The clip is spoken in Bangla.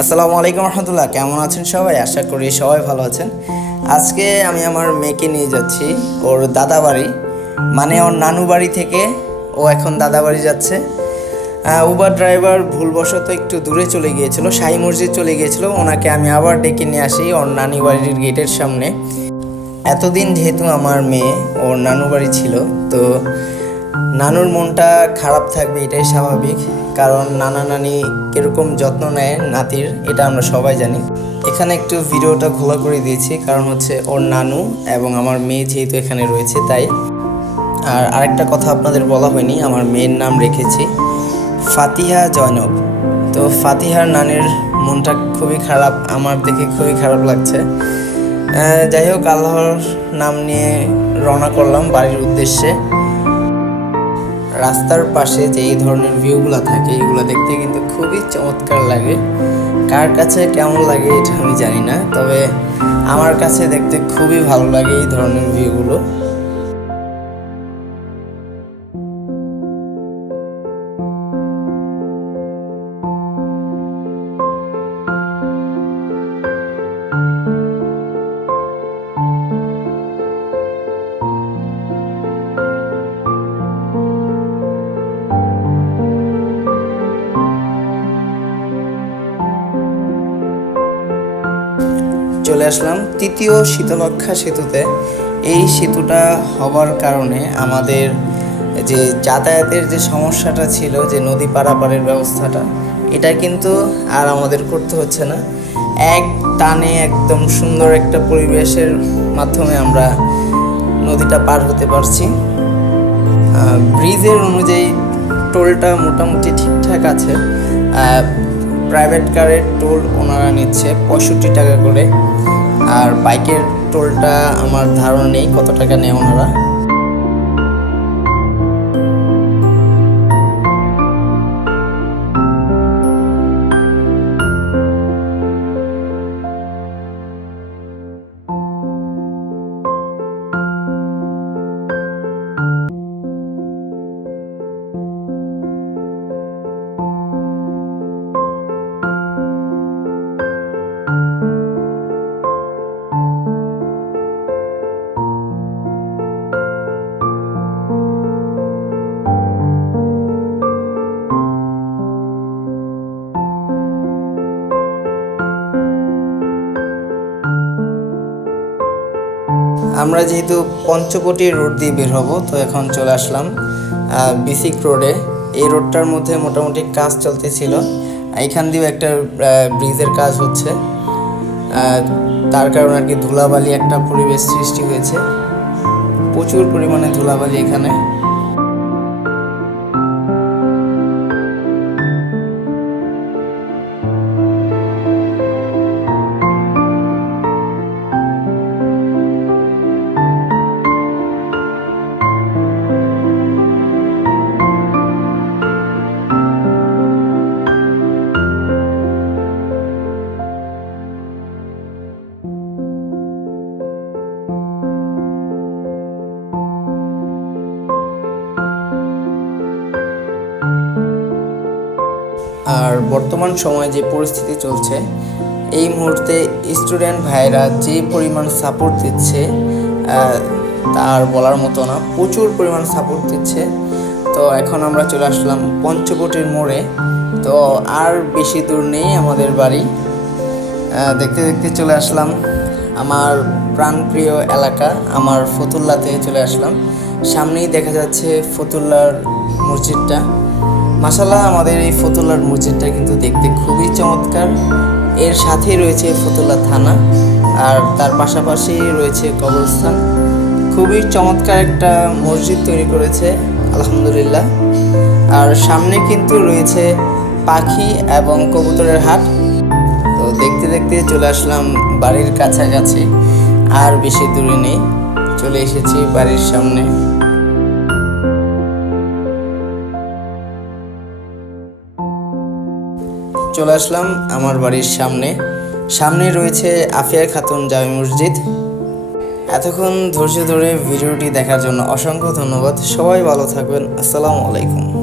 আসসালামু আলাইকুম রহমতুল্লাহ। কেমন আছেন সবাই? আশা করি সবাই ভালো আছেন। আজকে আমি আমার মেয়েকে নিয়ে যাচ্ছি ওর দাদা বাড়ি, মানে ওর নানু বাড়ি থেকে ও এখন দাদা বাড়ি যাচ্ছে। উবার ড্রাইভার ভুলবশত একটু দূরে চলে গিয়েছিল, শাহী মসজিদ চলে গিয়েছিল। ওনাকে আমি আবার ডেকে নিয়ে আসি ওর নানি বাড়ির গেটের সামনে। এতদিন যেহেতু আমার মেয়ে ওর নানু বাড়ি ছিল, তো নানুর মনটা খারাপ থাকবে এটাই স্বাভাবিক, কারণ নানা নানি কীরকম যত্ন নেয় নাতির এটা আমরা সবাই জানি। এখানে একটু ভিডিওটা খোলা করে দিয়েছি, কারণ হচ্ছে ওর নানু এবং আমার মেয়ে যেহেতু এখানে রয়েছে তাই। আর আরেকটা কথা আপনাদের বলা হয়নি, আমার মেয়ের নাম রেখেছি ফাতিহা জয়নব। তো ফাতিহার নানির মনটা খুবই খারাপ, আমার দেখে খুবই খারাপ লাগছে। যাই হোক, আল্লাহর নাম নিয়ে রওনা করলাম বাড়ির উদ্দেশ্যে। রাস্তার পাশে যে এই ধরনের ভিউগুলো থাকে এগুলো দেখতে কিন্তু খুবই চমৎকার লাগে। কার কাছে কেমন লাগে এটা আমি জানি না, তবে আমার কাছে দেখতে খুবই ভালো লাগে এই ধরনের ভিউগুলো। চলে আসলাম তৃতীয় শীতলক্ষ্যা সেতুতে। এই সেতুটা হবার কারণে আমাদের যে যাতায়াতের যে সমস্যাটা ছিল, যে নদী পারাপারের ব্যবস্থাটা, এটা কিন্তু আর আমাদের করতে হচ্ছে না। এক টানে একদম সুন্দর একটা পরিবেশের মাধ্যমে আমরা নদীটা পার হতে পারছি। ব্রিজের অনুযায়ী টোলটা মোটামুটি ঠিকঠাক আছে। প্রাইভেট কারের টোল ওনারা নিচ্ছে 65 টাকা করে, আর বাইকের টোলটা আমার ধারণা নেই কত টাকা নেয় ওনারা। আমরা যেহেতু পঞ্চবটি রোড দিয়ে বের হব, তো এখন চলে আসলাম বিসিক রোডে। এই রোডটার মধ্যে মোটামুটি কাজ চলতেছিল, এখান দিয়েও একটা ব্রিজের কাজ হচ্ছে। তার কারণে আর কি ধুলাবালি একটা পরিবেশ সৃষ্টি হয়েছে, প্রচুর পরিমাণে ধুলাবালি এখানে। আর বর্তমান সময়ে যে পরিস্থিতি চলছে, এই মুহূর্তে স্টুডেন্ট ভাইরা যে পরিমাণ সাপোর্ট দিচ্ছে তার বলার মতো না, প্রচুর পরিমাণ সাপোর্ট দিচ্ছে। তো এখন আমরা চলে আসলাম পঞ্চবটির মোড়ে। তো আর বেশি দূর নেই আমাদের বাড়ি। দেখতে দেখতে চলে আসলাম আমার প্রাণপ্রিয় এলাকা, আমার ফতুল্লাতে চলে আসলাম। সামনেই দেখা যাচ্ছে ফতুল্লার মসজিদটা। মাশাআল্লাহ, আমাদের এই ফতুল্লার মসজিদটা কিন্তু দেখতে খুবই চমৎকার। এর সাথেই রয়েছে ফতুল্লা থানা, আর তার পাশাপাশি রয়েছে কবরস্থান। খুবই চমৎকার একটা মসজিদ তৈরি করেছে আলহামদুলিল্লাহ। আর সামনে কিন্তু রয়েছে পাখি এবং কবুতরের হাট। তো দেখতে দেখতে চলে আসলাম বাড়ির কাছাকাছি, আর বেশি দূরে নেই, চলে এসেছি বাড়ির সামনে। চলে আসলাম আমার বাড়ির সামনে রয়েছে আফিয়া খাতুন জামে মসজিদ। এতক্ষণ ধৈর্য ধরে ভিডিওটি দেখার জন্য অসংখ্য ধন্যবাদ। সবাই ভালো থাকবেন। আসসালামু আলাইকুম।